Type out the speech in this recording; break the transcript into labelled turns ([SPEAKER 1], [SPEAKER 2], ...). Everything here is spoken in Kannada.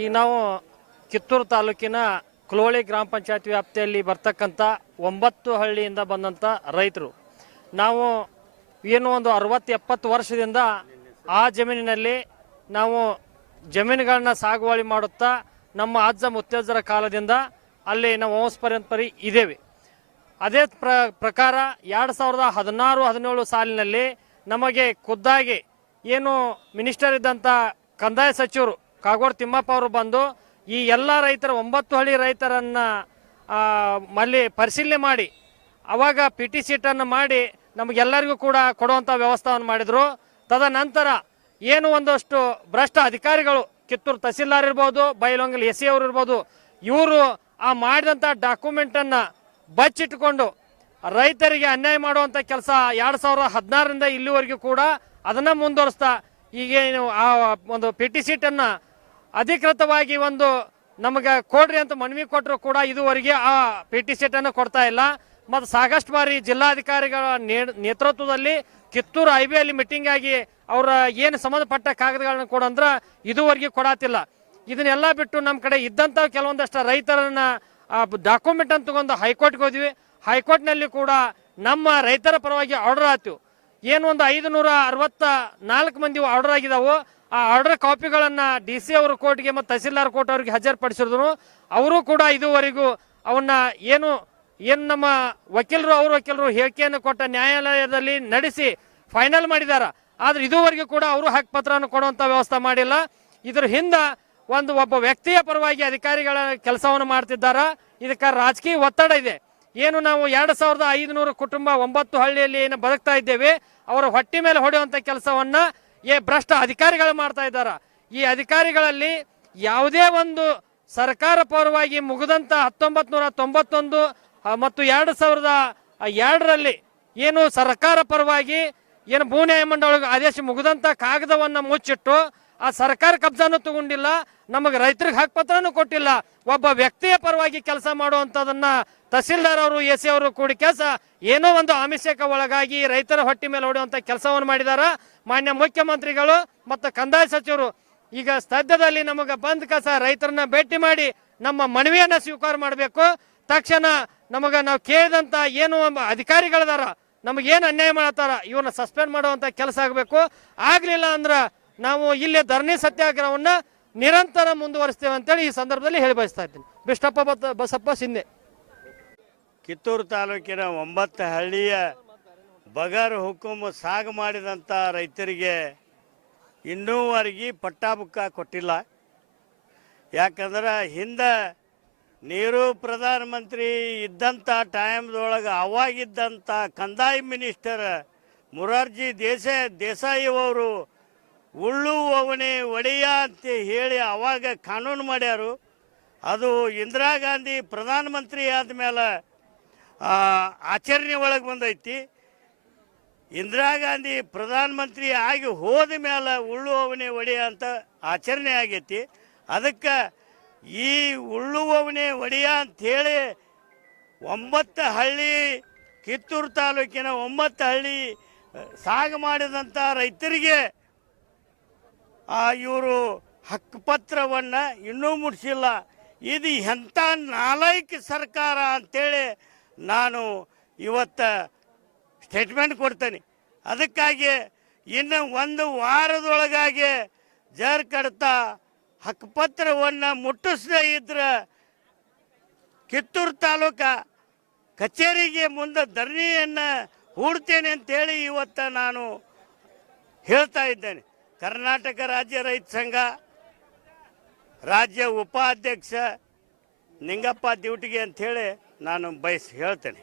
[SPEAKER 1] ಈಗ ನಾವು ಕಿತ್ತೂರು ತಾಲೂಕಿನ ಕುಲೋಳಿ ಗ್ರಾಮ ಪಂಚಾಯತ್ ವ್ಯಾಪ್ತಿಯಲ್ಲಿ ಬರ್ತಕ್ಕಂಥ ಒಂಬತ್ತು ಹಳ್ಳಿಯಿಂದ ಬಂದಂಥ ರೈತರು. ನಾವು ಏನು ಒಂದು ಅರವತ್ತು ಎಪ್ಪತ್ತು ವರ್ಷದಿಂದ ಆ ಜಮೀನಿನಲ್ಲಿ ನಾವು ಜಮೀನುಗಳನ್ನ ಸಾಗುವಳಿ ಮಾಡುತ್ತಾ ನಮ್ಮ ಅಜ್ಜ ಮುತ್ತಜ್ಜರ ಕಾಲದಿಂದ ಅಲ್ಲಿ ನಾವು ವಂಶಪರಂಪರೆ ಇದ್ದೇವೆ ಅದೇ ಪ್ರ, ಪ್ರಕಾರ ಎರಡು ಸಾವಿರದ ಹದಿನಾರು, ಹದಿನೇಳು ಸಾಲಿನಲ್ಲಿ ನಮಗೆ ಖುದ್ದಾಗಿ ಏನು ಮಿನಿಸ್ಟರ್ ಇದ್ದಂಥ ಕಂದಾಯ ಸಚಿವರು ಕಾಗೋಡು ತಿಮ್ಮಪ್ಪ ಅವರು ಬಂದು ಈ ಎಲ್ಲ ರೈತರ, ಒಂಬತ್ತು ಹಳ್ಳಿ ರೈತರನ್ನ ಮಲ್ಲಿ ಪರಿಶೀಲನೆ ಮಾಡಿ, ಅವಾಗ ಪಿ ಟಿ ಸೀಟನ್ನು ಮಾಡಿ ನಮಗೆಲ್ಲರಿಗೂ ಕೂಡ ಕೊಡುವಂಥ ವ್ಯವಸ್ಥೆಯನ್ನು ಮಾಡಿದರು. ತದನಂತರ ಏನು ಒಂದಷ್ಟು ಭ್ರಷ್ಟ ಅಧಿಕಾರಿಗಳು ಕಿತ್ತೂರು ತಹಸೀಲ್ದಾರ್ ಇರ್ಬೋದು ಬೈಲೊಂಗಲ್ ಎಸ್ ಸಿ ಅವರು ಇರ್ಬೋದು, ಇವರು ಆ ಮಾಡಿದಂಥ ಡಾಕ್ಯುಮೆಂಟನ್ನು ಬಚ್ಚಿಟ್ಕೊಂಡು ರೈತರಿಗೆ ಅನ್ಯಾಯ ಮಾಡುವಂಥ ಕೆಲಸ ಎರಡು ಸಾವಿರದ ಹದಿನಾರರಿಂದ ಇಲ್ಲಿವರೆಗೂ ಕೂಡ ಅದನ್ನು ಮುಂದುವರಿಸ್ತಾ ಈಗ ಏನು ಆ ಒಂದು ಪಿ ಟಿ ಸೀಟನ್ನು ಅಧಿಕೃತವಾಗಿ ಒಂದು ನಮಗೆ ಕೊಡ್ರಿ ಅಂತ ಮನವಿ ಕೊಟ್ಟರು ಕೂಡ ಇದುವರೆಗೆ ಆ ಪಿ ಟಿ ಸೀಟನ್ನು ಕೊಡ್ತಾ ಇಲ್ಲ. ಮತ್ತು ಸಾಕಷ್ಟು ಬಾರಿ ಜಿಲ್ಲಾಧಿಕಾರಿಗಳ ನೇತೃತ್ವದಲ್ಲಿ ಕಿತ್ತೂರು ಐ ಬಿ ಅಲ್ಲಿ ಮೀಟಿಂಗ್ ಆಗಿ ಅವರ ಏನು ಸಂಬಂಧಪಟ್ಟ ಕಾಗದಗಳನ್ನ ಕೊಡಂದ್ರೆ ಇದುವರೆಗೆ ಕೊಡಾತಿಲ್ಲ. ಇದನ್ನೆಲ್ಲ ಬಿಟ್ಟು ನಮ್ಮ ಕಡೆ ಇದ್ದಂಥ ಕೆಲವೊಂದಷ್ಟು ರೈತರನ್ನ ಡಾಕ್ಯುಮೆಂಟ್ ಅಂತ ತಗೊಂಡು ಹೈಕೋರ್ಟ್ಗೆ ಹೋದ್ವಿ. ಹೈಕೋರ್ಟ್ನಲ್ಲಿ ಕೂಡ ನಮ್ಮ ರೈತರ ಪರವಾಗಿ ಆರ್ಡರ್ ಆಯ್ತು. ಏನು ಒಂದು ಐದು ನೂರ ಅರವತ್ತ ನಾಲ್ಕು ಮಂದಿ ಆರ್ಡರ್ ಆಗಿದಾವು. ಆ ಆರ್ಡರ್ ಕಾಪಿಗಳನ್ನು ಡಿ ಸಿ ಅವರು ಕೋರ್ಟ್ಗೆ ಮತ್ತು ತಹಸೀಲ್ದಾರ್ ಕೋರ್ಟ್ ಅವ್ರಿಗೆ ಹಾಜರುಪಡಿಸಿದ್ರು ಅವರು ಕೂಡ ಇದುವರೆಗೂ ಅವನ್ನ ಏನು ಏನು ನಮ್ಮ ವಕೀಲರು, ಅವ್ರ ವಕೀಲರು ಹೇಳಿಕೆಯನ್ನು ಕೊಟ್ಟ ನ್ಯಾಯಾಲಯದಲ್ಲಿ ನಡೆಸಿ ಫೈನಲ್ ಮಾಡಿದಾರ. ಆದ್ರೆ ಇದುವರೆಗೂ ಕೂಡ ಅವರು ಹಕ್ಕು ಪತ್ರವನ್ನು ಕೊಡುವಂತ ವ್ಯವಸ್ಥೆ ಮಾಡಿಲ್ಲ. ಇದ್ರ ಹಿಂದೆ ಒಂದು ಒಬ್ಬ ವ್ಯಕ್ತಿಯ ಪರವಾಗಿ ಅಧಿಕಾರಿಗಳ ಕೆಲಸವನ್ನು ಮಾಡ್ತಿದ್ದಾರೆ. ಇದಕ್ಕೆ ರಾಜಕೀಯ ಒತ್ತಡ ಇದೆ. ಏನು ನಾವು ಎರಡು ಸಾವಿರದ ಐದುನೂರು ಕುಟುಂಬ ಒಂಬತ್ತು ಹಳ್ಳಿಯಲ್ಲಿ ಏನು ಬದುಕ್ತಾ ಇದ್ದೇವೆ, ಅವರ ಹೊಟ್ಟೆ ಮೇಲೆ ಹೊಡೆಯುವಂತ ಕೆಲಸವನ್ನ ಏ ಭ್ರಷ್ಟ ಅಧಿಕಾರಿಗಳು ಮಾಡ್ತಾ ಇದ್ದಾರೆ. ಈ ಅಧಿಕಾರಿಗಳಲ್ಲಿ ಯಾವುದೇ ಒಂದು ಸರ್ಕಾರ ಪರವಾಗಿ ಮುಗಿದಂತ ಹತ್ತೊಂಬತ್ ನೂರ ತೊಂಬತ್ತೊಂದು ಮತ್ತು ಎರಡು ಸಾವಿರದ ಎರಡರಲ್ಲಿ ಏನು ಸರ್ಕಾರ ಪರವಾಗಿ ಏನು ಭೂ ನ್ಯಾಯ ಮಂಡಳಿ ಆದೇಶ ಮುಗಿದಂತ ಕಾಗದವನ್ನ ಮುಚ್ಚಿಟ್ಟು ಆ ಸರ್ಕಾರ ಕಬ್ಜಾನು ತಗೊಂಡಿಲ್ಲ, ನಮಗೆ ರೈತರಿಗೆ ಹಕ್ಕಪತ್ರನೂ ಕೊಟ್ಟಿಲ್ಲ. ಒಬ್ಬ ವ್ಯಕ್ತಿಯ ಪರವಾಗಿ ಕೆಲಸ ಮಾಡುವಂಥದನ್ನ ತಹಸೀಲ್ದಾರ್ ಅವರು, ಎ ಸಿ ಅವರು ಕೂಡಿ ಕೆಲಸ ಏನೋ ಒಂದು ಆಮಿಷಕ್ಕೆ ಒಳಗಾಗಿ ರೈತರ ಹೊಟ್ಟೆ ಮೇಲೆ ಹೊಡೆಯುವಂತ ಕೆಲಸವನ್ನು ಮಾಡಿದಾರ. ಮಾನ್ಯ ಮುಖ್ಯಮಂತ್ರಿಗಳು ಮತ್ತು ಕಂದಾಯ ಸಚಿವರು, ಈಗ ಸದ್ಯದಲ್ಲಿ ನಮಗೆ ಬಂದ್ ಕಸ ರೈತರನ್ನ ಭೇಟಿ ಮಾಡಿ ನಮ್ಮ ಮನವಿಯನ್ನ ಸ್ವೀಕಾರ ಮಾಡಬೇಕು. ತಕ್ಷಣ ನಮಗೆ ನಾವು ಕೇಳಿದಂತ ಏನು ಅಧಿಕಾರಿಗಳದಾರ ನಮಗೇನು ಅನ್ಯಾಯ ಮಾಡತ್ತಾರ, ಇವ್ರನ್ನ ಸಸ್ಪೆಂಡ್ ಮಾಡುವಂತ ಕೆಲಸ ಆಗಬೇಕು. ಆಗ್ಲಿಲ್ಲ ಅಂದ್ರೆ ನಾವು ಇಲ್ಲಿ ಧರಣಿ ಸತ್ಯಾಗ್ರಹವನ್ನ ನಿರಂತರ ಮುಂದುವರಿಸ್ತೇವೆ ಅಂತೇಳಿ ಈ ಸಂದರ್ಭದಲ್ಲಿ ಹೇಳಿ ಬಯಸ್ತಾ ಇದ್ದೀನಿ. ಬಿಷ್ಟಪ್ಪ ಬಸಪ್ಪ ಸಿಂಧೆ
[SPEAKER 2] ಕಿತ್ತೂರು ತಾಲೂಕಿನ ಒಂಬತ್ತು ಹಳ್ಳಿಯ ಬಗರ್ ಹುಕುಮ್ ಸಾಗ್ ಮಾಡಿದಂಥ ರೈತರಿಗೆ ಇನ್ನೂವರೆಗೆ ಪಟ್ಟಾಬುಕ್ಕ ಕೊಟ್ಟಿಲ್ಲ. ಯಾಕಂದ್ರೆ ಹಿಂದೆ ನೀರು ಪ್ರಧಾನಮಂತ್ರಿ ಇದ್ದಂಥ ಟೈಮ್ದೊಳಗೆ ಅವಾಗಿದ್ದಂಥ ಕಂದಾಯ ಮಿನಿಸ್ಟರ್ ಮುರಾರ್ಜಿ ದೇಸಾಯಿ ದೇಸಾಯಿ ಅವರು ಉಳ್ಳು ಅವಣಿ ಒಡೆಯ ಅಂತ ಹೇಳಿ ಅವಾಗ ಕಾನೂನು ಮಾಡ್ಯಾರು. ಅದು ಇಂದಿರಾ ಗಾಂಧಿ ಪ್ರಧಾನಮಂತ್ರಿ ಆದಮೇಲೆ ಆಚರಣೆ ಒಳಗೆ ಬಂದೈತಿ. ಇಂದಿರಾ ಗಾಂಧಿ ಪ್ರಧಾನಮಂತ್ರಿ ಆಗಿ ಹೋದ ಮೇಲೆ ಉಳ್ಳುವವನೇ ಒಡೆಯ ಅಂತ ಆಚರಣೆ ಆಗೈತಿ. ಅದಕ್ಕೆ ಈ ಉಳ್ಳುವವನೇ ಒಡೆಯ ಅಂಥೇಳಿ ಒಂಬತ್ತು ಹಳ್ಳಿ ಕಿತ್ತೂರು ತಾಲೂಕಿನ ಒಂಬತ್ತು ಹಳ್ಳಿ ಸಾಗ ಮಾಡಿದಂಥ ರೈತರಿಗೆ ಇವರು ಹಕ್ಕುಪತ್ರವನ್ನು ಇನ್ನೂ ಮುಟ್ಸಿಲ್ಲ ಇದು ಎಂಥ ನಾಲ್ಕು ಸರ್ಕಾರ ಅಂತೇಳಿ ನಾನು ಇವತ್ತು ಸ್ಟೇಟ್ಮೆಂಟ್ ಕೊಡ್ತೇನೆ. ಅದಕ್ಕಾಗಿ ಇನ್ನು ಒಂದು ವಾರದೊಳಗಾಗಿ ಜರ್ ಕಡತ ಹಕ್ಕುಪತ್ರವನ್ನು ಮುಟ್ಟಿಸದೇ ಇದ್ರೆ ಕಿತ್ತೂರು ತಾಲೂಕ ಕಚೇರಿಗೆ ಮುಂದೆ ಧರಣಿಯನ್ನು ಹೂಡ್ತೇನೆ ಅಂತೇಳಿ ಇವತ್ತು ನಾನು ಹೇಳ್ತಾ ಇದ್ದೇನೆ. ಕರ್ನಾಟಕ ರಾಜ್ಯ ರೈತ ಸಂಘ, ರಾಜ್ಯ ಉಪಾಧ್ಯಕ್ಷ ನಿಂಗಪ್ಪ ಡ್ಯೂಟಿಗೆ ಅಂಥೇಳಿ ನಾನು ಬಯಸಿ ಹೇಳ್ತೇನೆ.